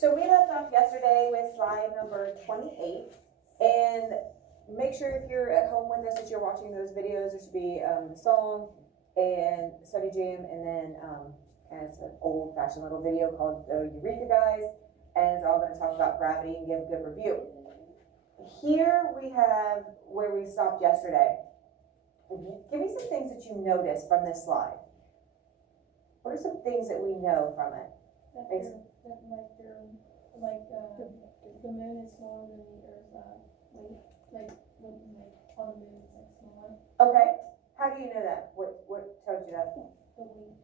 So we left off yesterday with slide number 28, and make sure if you're at home with us that you're watching those videos. There should be the song and study jam, and then and it's an old-fashioned little video called the Eureka Guys, and it's all going to talk about gravity and give a good review. Here we have where we stopped yesterday. Give me some things that you noticed from this slide. What are some things that we know from it? The moon is smaller than the Earth's weight. Like on the moon is like smaller. Okay. How do you know that? What tells you that? The weight.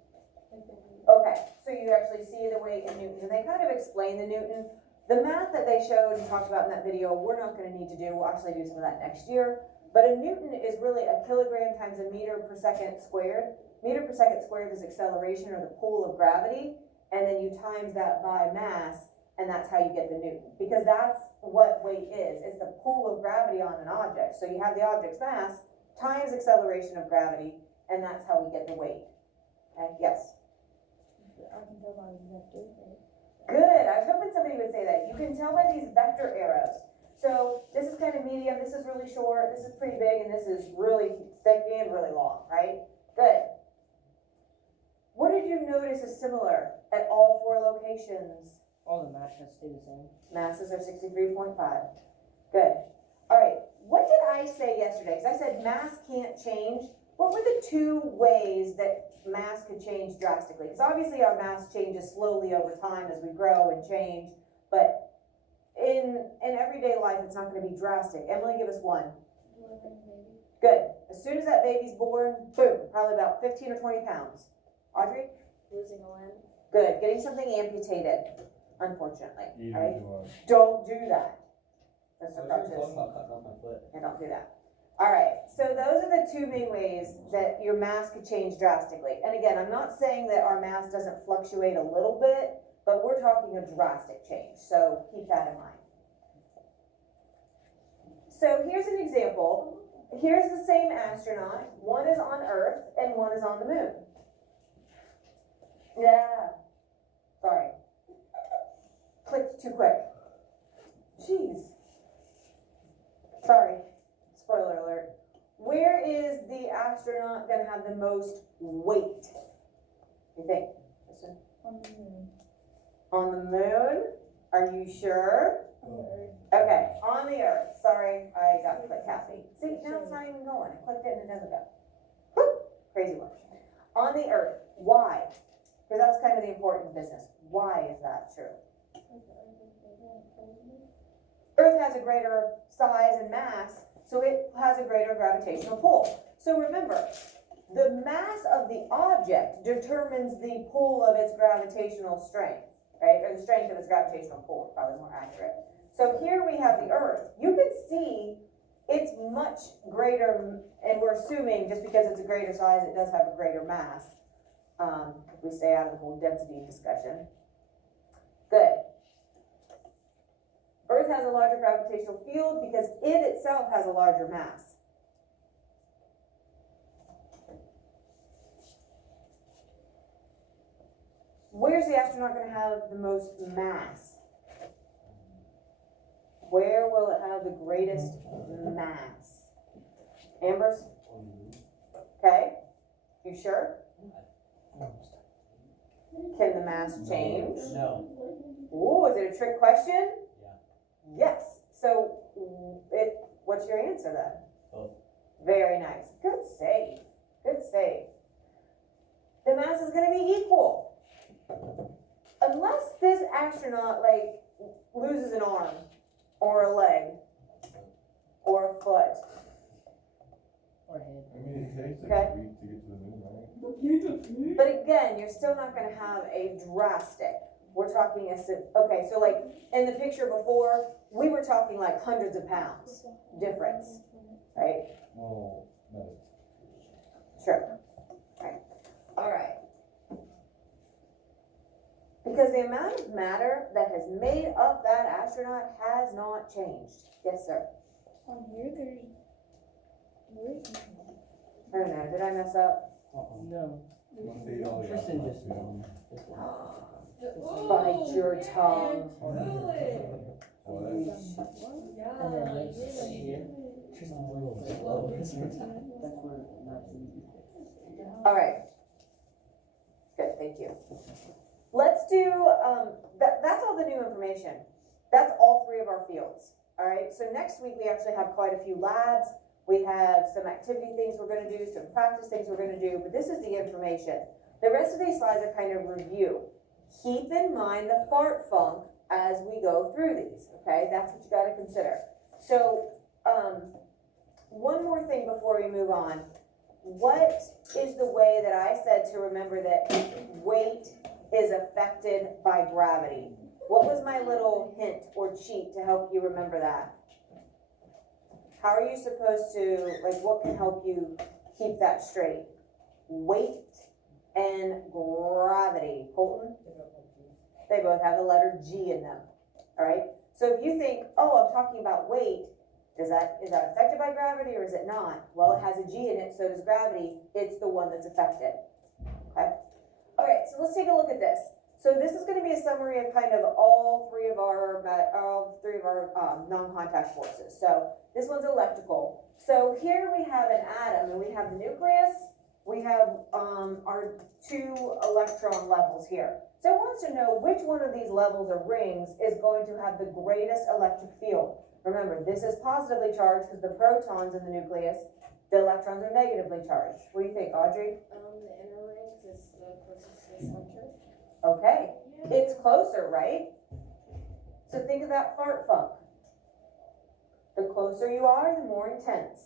Okay. So you actually see the weight in newtons, and they kind of explain the Newton. The math that they showed and talked about in that video, we're not going to need to do. We'll actually do some of that next year. But a Newton is really a kilogram times a meter per second squared. Meter per second squared is acceleration, or the pull of gravity, and then you times that by mass, and that's how you get the Newton. Because that's what weight is. It's the pull of gravity on an object. So you have the object's mass times acceleration of gravity, and that's how we get the weight. Okay, yes? I can go by the vector. Good. I was hoping somebody would say that. You can tell by these vector arrows. So this is kind of medium, this is really short, this is pretty big, and this is really thick and really long, right? Good. What did you notice is similar at all four locations? All the masses stay the same. Masses are 63.5. Good. All right. What did I say yesterday? Because I said mass can't change. What were the two ways that mass could change drastically? Because obviously our mass changes slowly over time as we grow and change, but in everyday life it's not going to be drastic. Emily, give us one. Good. As soon as that baby's born, boom, probably about 15 or 20 pounds. Audrey? Losing a limb. Good. Getting something amputated, unfortunately. Right? Eating Don't do that. Mr. I was Crutches. talking about cutting off my foot. Yeah, don't do that. All right, so those are the two main ways that your mass could change drastically. And again, I'm not saying that our mass doesn't fluctuate a little bit, but we're talking a drastic change, so keep that in mind. So here's an example. Here's the same astronaut. One is on Earth and one is on the moon. Yeah, sorry. Clicked too quick. Jeez. Sorry. Spoiler alert. Where is the astronaut going to have the most weight? You think? On the moon. On the moon? Are you sure? On the Earth. Okay, on the Earth. Sorry, I got to click happy. See, now it's not even going. I clicked it and it doesn't go. Woo! Crazy one. On the Earth. Why? Because that's kind of the important business. Why is that true? Earth has a greater size and mass, so it has a greater gravitational pull. So remember, the mass of the object determines the pull of its gravitational strength, right? Or the strength of its gravitational pull, probably more accurate. So here we have the Earth. You can see it's much greater, and we're assuming just because it's a greater size, it does have a greater mass. If we stay out of the whole density discussion. Good. Earth has a larger gravitational field because it itself has a larger mass. Where's the astronaut going to have the most mass? Where will it have the greatest mass? Ambers? Okay. You sure? Can the mass change? No. Ooh, is it a trick question? Yeah. Yes. So, what's your answer then? Both. Very nice. Good save. Good save. The mass is going to be equal. Unless this astronaut, loses an arm, or a leg, or a foot. Or head. I mean, it takes Okay. a week to get to the moon, right? But again, you're still not going to have a drastic. We're talking okay, so in the picture before, we were talking hundreds of pounds difference, right? Well, no. Sure. Right. All right. Because the amount of matter that has made up that astronaut has not changed. Yes, sir. On here, where is I don't know. Did I mess up? No. Must eat all the Tristan astronauts, just- you know. Bite your tongue. What? And then this right here, Just a little slow. that's where the map is. Alright. Good, thank you. Let's do, that's all the new information. That's all three of our fields, alright? So next week, we actually have quite a few labs. We have some activity things we're gonna do, some practice things we're gonna do, but this is the information. The rest of these slides are kind of review. Keep in mind the fart funk as we go through these, okay? That's what you gotta consider. So, one more thing before we move on. What is the way that I said to remember that weight is affected by gravity? What was my little hint or cheat to help you remember that? How are you supposed to, like, what can help you keep that straight? Weight and gravity. Colton? They both have the letter G in them, all right? So if you think, oh, I'm talking about weight, is that affected by gravity or is it not? Well, it has a G in it, so does gravity. It's the one that's affected, okay? All right, so let's take a look at this. So this is gonna be a summary of kind of all three of our non-contact forces. So this one's electrical. So here we have an atom and we have the nucleus. We have our two electron levels here. So it wants to know which one of these levels or rings is going to have the greatest electric field. Remember, this is positively charged because the protons in the nucleus, the electrons are negatively charged. What do you think, Audrey? The inner ring is the closest to the center. Okay, it's closer, right? So think of that fart funk. The closer you are, the more intense.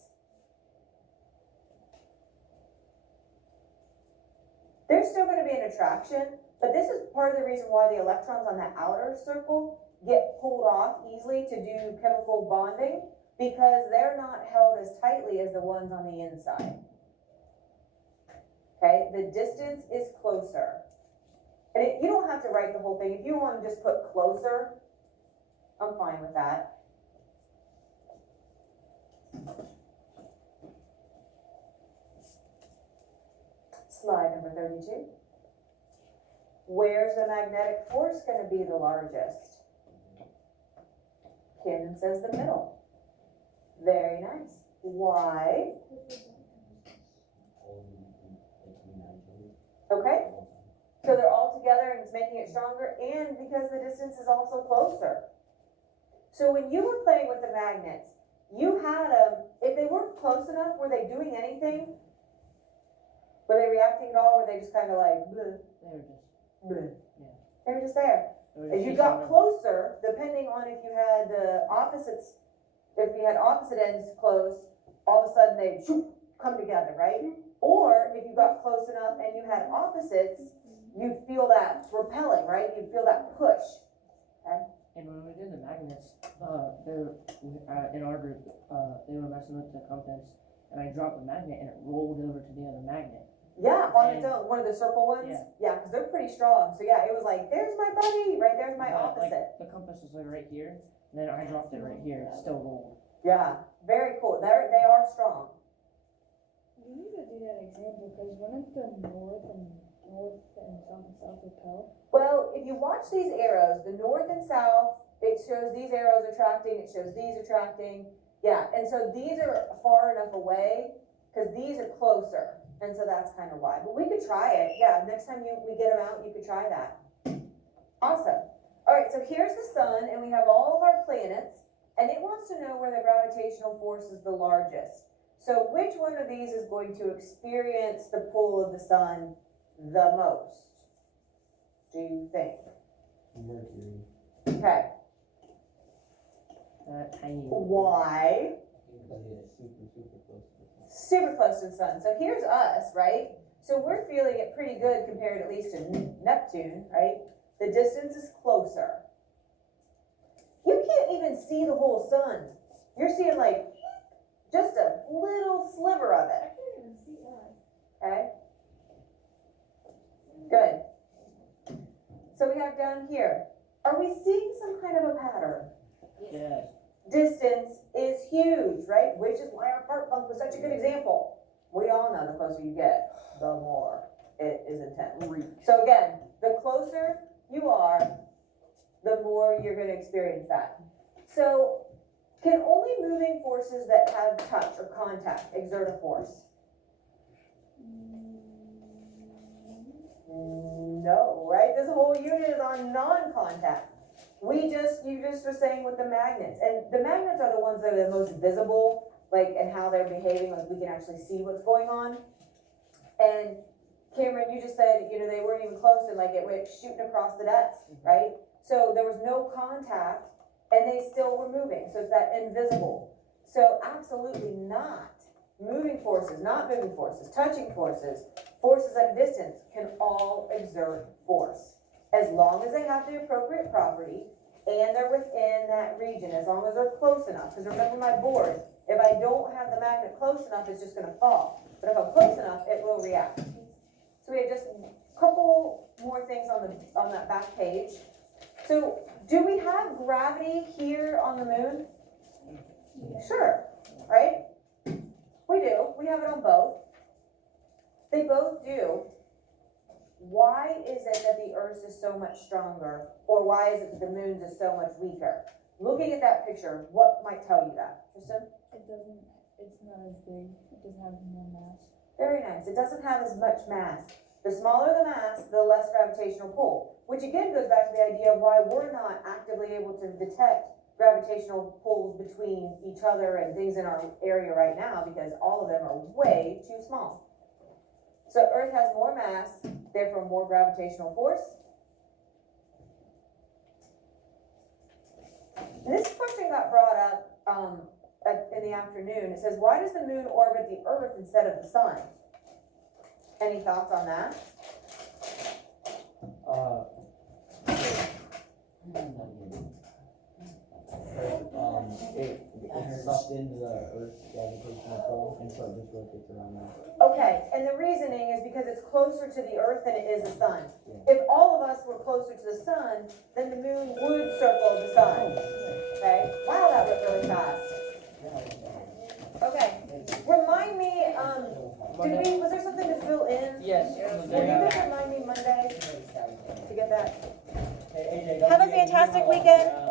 There's still going to be an attraction, but this is part of the reason why the electrons on that outer circle get pulled off easily to do chemical bonding, because they're not held as tightly as the ones on the inside. Okay, the distance is closer. And you don't have to write the whole thing. If you want to just put closer, I'm fine with that. Slide number 32. Where's the magnetic force going to be the largest? Cannon says the middle. Very nice. Why? Okay. So they're all together and it's making it stronger, and because the distance is also closer. So when you were playing with the magnets, you had them, if they weren't close enough, were they doing anything? Were they reacting at all? Were they just kind of like, bleh, They were just, bleh? Yeah. They were just there. they were As just you chasing got around. closer, depending on if you had the opposites, if you had opposite ends close, all of a sudden they come together, right? Or if you got close enough and you had opposites, you'd feel that repelling, right? You'd feel that push. And when we did the magnets, in our group, they were messing with the compass, and I dropped the magnet and it rolled over to the other magnet. Yeah, on its And- own, one of the circle ones. Yeah. Yeah, because they're pretty strong. So yeah, it was like, there's my buddy, right? There's my But, like, opposite. the compass was like right here, and then I dropped it right here, it still rolled. Yeah, very cool. They are strong. We need to do that example, because wouldn't the north and south repel? Well, if you watch these arrows, the north and south, it shows these arrows attracting, it shows these attracting. Yeah, and so these are far enough away because these are closer. And so that's kind of why. But we could try it. Yeah, next time we get them out, you could try that. Awesome. All right, so here's the sun, and we have all of our planets, and it wants to know where the gravitational force is the largest. So which one of these is going to experience the pull of the sun the most, do you think? Mercury. Okay, Tiny. why? Because it is super close to the sun. Super close to the sun. So here's us, right? So we're feeling it pretty good compared at least to Neptune, right? The distance is closer. You can't even see the whole sun. You're seeing like just a little sliver of I it, can't even see us. okay? Good. So we have down here, are we seeing some kind of a pattern? Yeah. Distance is huge, right? Which is why our fart funk was such a good example. We all know the closer you get, the more it is intense. So again, the closer, you are, the more you're gonna experience that. So, can only moving forces that have touch or contact exert a force? No, right? This whole unit is on non-contact. You just were saying with the magnets, and the magnets are the ones that are the most visible, like, and how they're behaving, like, we can actually see what's going on. And Cameron, you just said, they weren't even close, and like, it went shooting across the desk, right? So there was no contact, and they still were moving, so it's that invisible. So absolutely not. Moving forces, not moving forces, touching forces, forces at a distance can all exert force. As long as they have the appropriate property and they're within that region, as long as they're close enough. Because remember my board, if I don't have the magnet close enough, it's just gonna fall. But if I'm close enough, it will react. So we have just a couple more things on that back page. So do we have gravity here on the moon? Sure, right? We do. We have it on both. They both do. Why is it that the Earth is so much stronger? Or why is it that the moon's is so much weaker? Looking at that picture, what might tell you that? Tristan? It's not as big, it doesn't have more mass. Very nice. It doesn't have as much mass. The smaller the mass, the less gravitational pull. Which again goes back to the idea of why we're not actively able to detect gravitational pulls between each other and things in our area right now, because all of them are way too small. So Earth has more mass, therefore more gravitational force. And this question got brought up in the afternoon. It says, why does the moon orbit the Earth instead of the sun? Any thoughts on that? It sucked into the Earth's gravitational pull, and so it just rotates around that. Okay, and the reasoning is because it's closer to the Earth than it is the sun. Yeah. If all of us were closer to the sun, then the moon would circle the sun. Okay? Wow, that went really fast. Okay, remind me, was there something to fill in? Yes, on the Will you very guys remind me Monday to get that? Hey, AJ, don't Have a forget, fantastic you know, weekend.